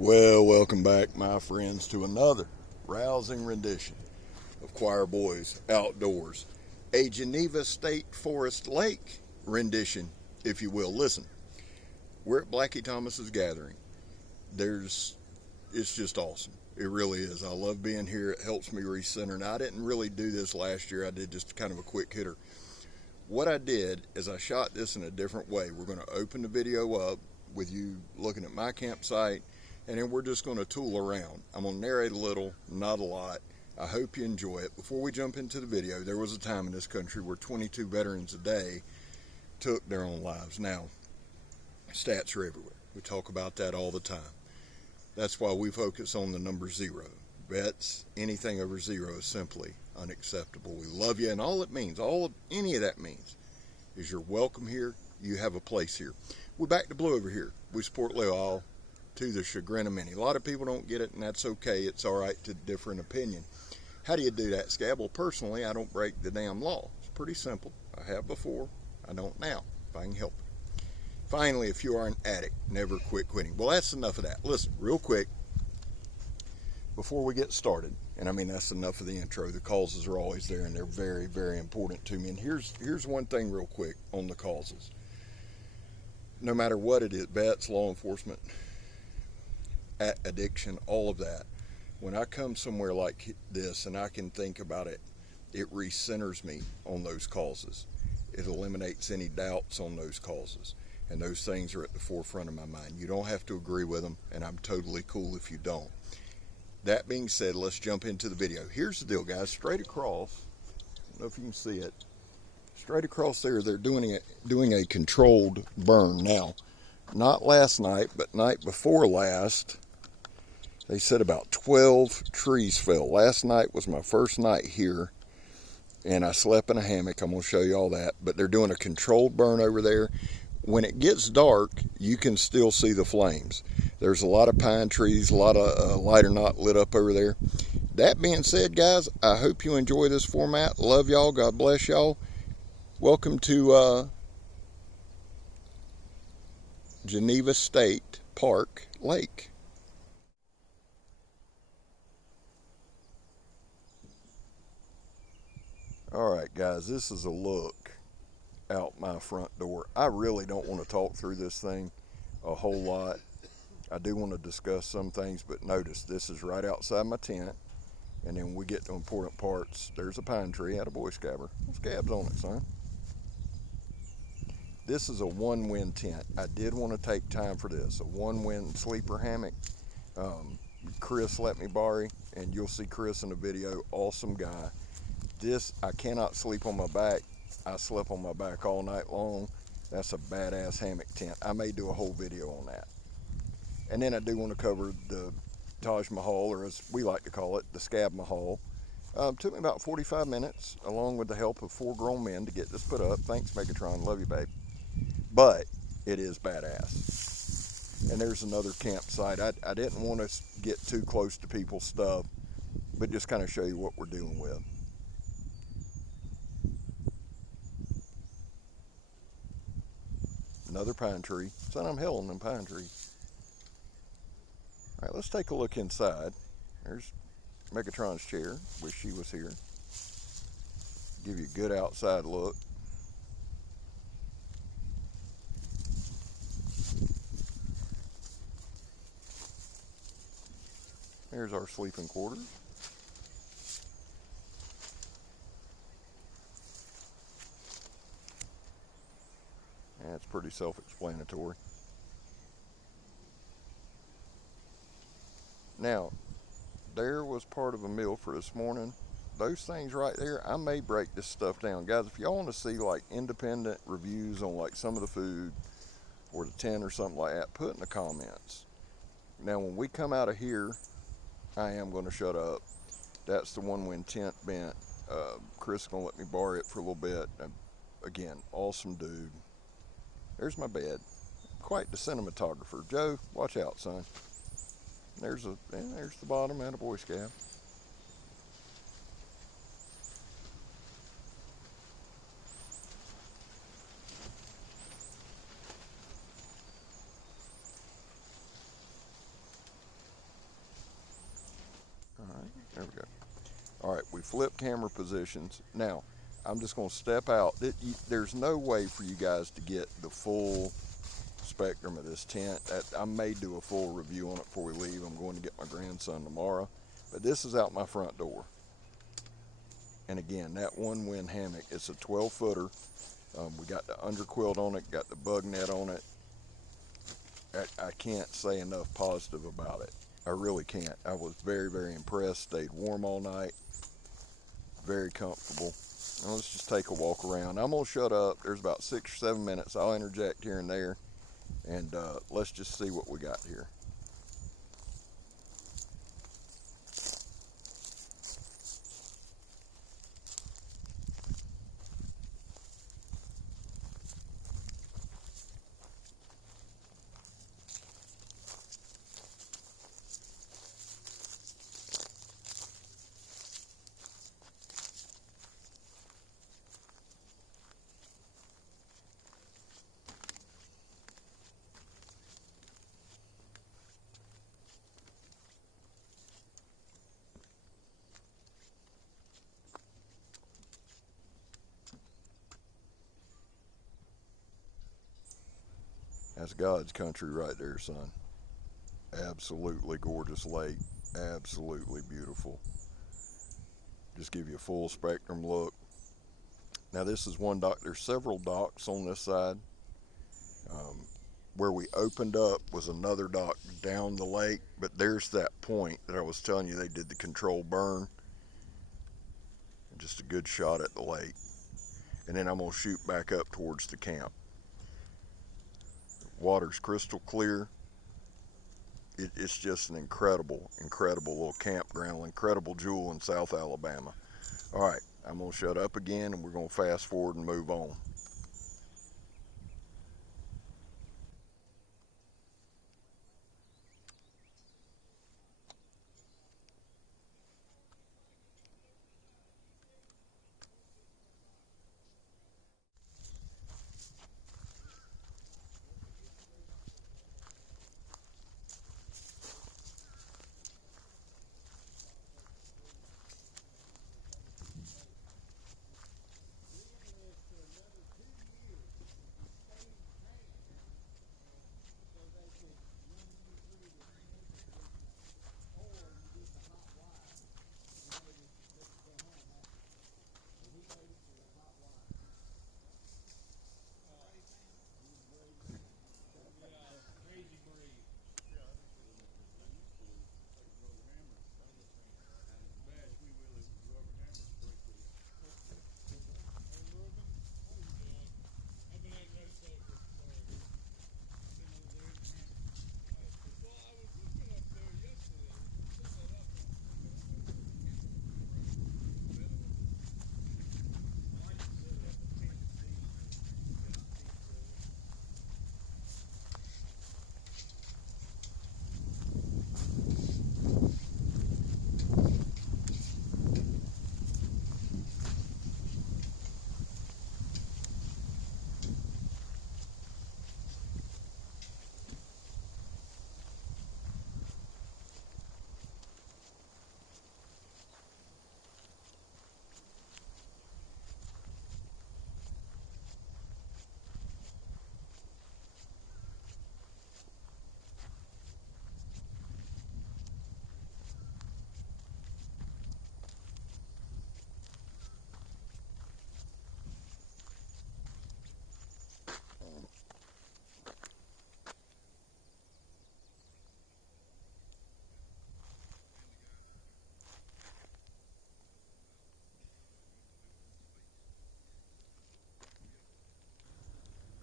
Well, welcome back, my friends, to another rousing rendition of Choir Boys Outdoors, a Geneva State Forest Lake rendition, if you will. Listen, we're at Blackie Thomas's gathering. It's just awesome. It really is. I love being here. It helps me recenter. Now, I didn't really do this last year. I did just kind of a quick hitter. What I did is I shot this in a different way. We're going to open the video up with you looking at my campsite, and then we're just going to tool around. I'm going to narrate a little, not a lot. I hope you enjoy it. Before we jump into the video, there was a time in this country where 22 veterans a day took their own lives. Now, stats are everywhere. We talk about that all the time. That's why we focus on the number 0. Vets, anything over 0 is simply unacceptable. We love you, and all it means, any of that means, is you're welcome here. You have a place here. We're back to blue over here. We support Leal to the chagrin of many. A lot of people don't get it, and that's okay. It's all right to differ in opinion. How do you do that, Scab? Well, personally, I don't break the damn law. It's pretty simple. I have before. I don't now, if I can help it. Finally, if you are an addict, never quit quitting. Well, that's enough of that. Listen, real quick, before we get started, and I mean that's enough of the intro. The causes are always there, and they're very, very important to me. And here's one thing real quick on the causes. No matter what it is, vets, law enforcement, addiction, all of that, when I come somewhere like this and I can think about it, it recenters me on those causes. It eliminates any doubts on those causes, and those things are at the forefront of my mind. You don't have to agree with them, and I'm totally cool if you don't. That being said, let's jump into the video. Here's the deal, guys. Straight across, I don't know if you can see it, straight across there, they're doing a controlled burn. Now, not last night, but night before last, they said about 12 trees fell. Last night was my first night here, and I slept in a hammock. I'm going to show you all that. But they're doing a controlled burn over there. When it gets dark, you can still see the flames. There's a lot of pine trees, a lot of lighter knot lit up over there. That being said, guys, I hope you enjoy this format. Love y'all. God bless y'all. Welcome to Geneva State Park Lake. Alright guys, this is a look out my front door. I really don't want to talk through this thing a whole lot. I do want to discuss some things, but notice this is right outside my tent, and then we get to important parts. There's a pine tree, had a boy scabber. Scabs on it, son. This is a one-wind tent. I did want to take time for this. A one-wind sleeper hammock. Chris let me borrow, and you'll see Chris in the video. Awesome guy. This, I cannot sleep on my back. I slept on my back all night long. That's a badass hammock tent. I may do a whole video on that. And then I do want to cover the Taj Mahal, or as we like to call it, the Scab Mahal. Took me about 45 minutes, along with the help of 4 grown men, to get this put up. Thanks, Megatron. Love you, babe. But it is badass. And there's another campsite. I didn't want to get too close to people's stuff, but just kind of show you what we're dealing with. Another pine tree. Son, I'm hell on them pine trees. All right, let's take a look inside. There's Megatron's chair. Wish she was here. Give you a good outside look. There's our sleeping quarters. That's pretty self-explanatory. Now, there was part of a meal for this morning. Those things right there, I may break this stuff down. Guys, if y'all want to see like independent reviews on like some of the food or the tent or something like that, put in the comments. Now, when we come out of here, I am going to shut up. That's the one-wind tent bent. Chris is going to let me borrow it for a little bit. Again, awesome dude. There's my bed. Quite the cinematographer. Joe, watch out, son. There's the bottom and a boy scab. There we go. All right, we flip camera positions. Now, I'm just going to step out. There's no way for you guys to get the full spectrum of this tent. I may do a full review on it before we leave. I'm going to get my grandson tomorrow. But this is out my front door. And again, that one wind hammock, it's a 12-footer. We got the underquilt on it, got the bug net on it. I can't say enough positive about it. I really can't. I was very, very impressed. Stayed warm all night. Very comfortable. Now let's just take a walk around. I'm going to shut up. There's about 6 or 7 minutes. I'll interject here and there. And let's just see what we got here. That's God's country right there, son. Absolutely gorgeous lake. Absolutely beautiful. Just give you a full spectrum look. Now this is one dock. There's several docks on this side. Where we opened up was another dock down the lake, but there's that point that I was telling you they did the control burn. And just a good shot at the lake. And then I'm going to shoot back up towards the camp. Water's crystal clear. It's just an incredible, incredible little campground, incredible jewel in South Alabama. All right, I'm going to shut up again and we're going to fast forward and move on.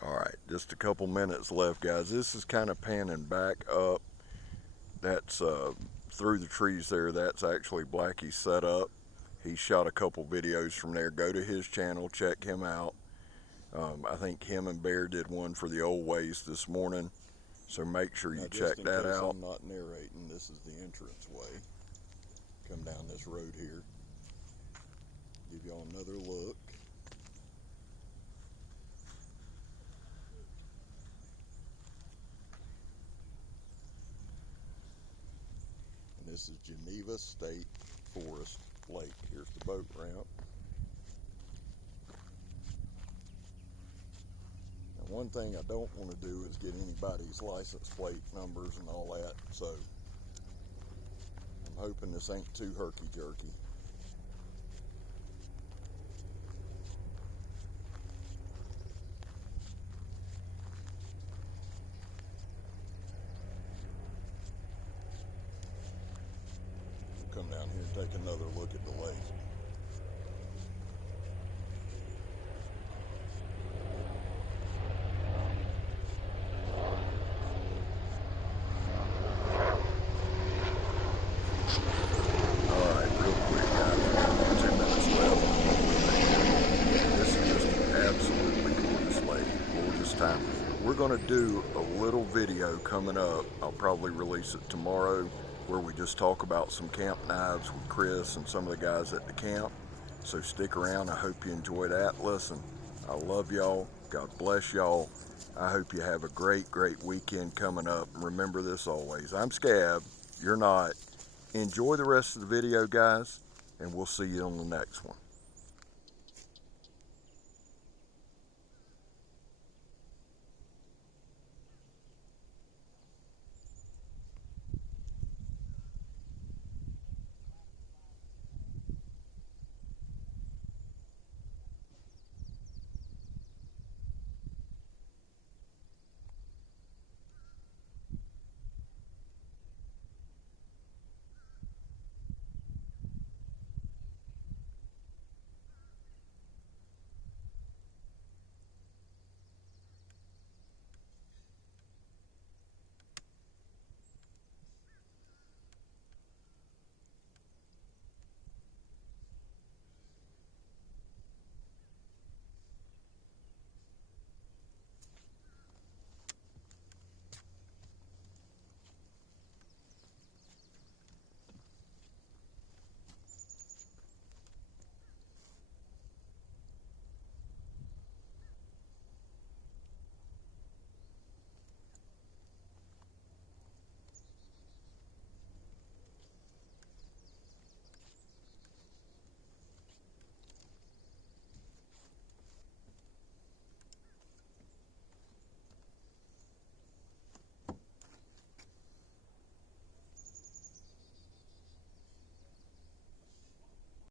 All right, just a couple minutes left, guys. This is kind of panning back up. That's through the trees there. That's actually Blackie's setup. He shot a couple videos from there. Go to his channel, check him out. I think him and Bear did one for the old ways this morning. So make sure you check that out. I'm not narrating. This is the entrance way. Come down this road here. Give y'all another look. And this is Geneva State Forrest Lake. Here's the boat ramp. And one thing I don't want to do is get anybody's license plate numbers and all that, so I'm hoping this ain't too herky-jerky. Come down here and take another look at the lake. Alright, real quick guys, we've got 2 minutes left. This is just an absolutely gorgeous lake, gorgeous time. We're going to do a little video coming up. I'll probably release it tomorrow, where we just talk about some camp knives with Chris and some of the guys at the camp. So stick around. I hope you enjoy that. Listen, I love y'all. God bless y'all. I hope you have a great weekend coming up. And remember this always. I'm Scab. You're not. Enjoy the rest of the video, guys, and we'll see you on the next one.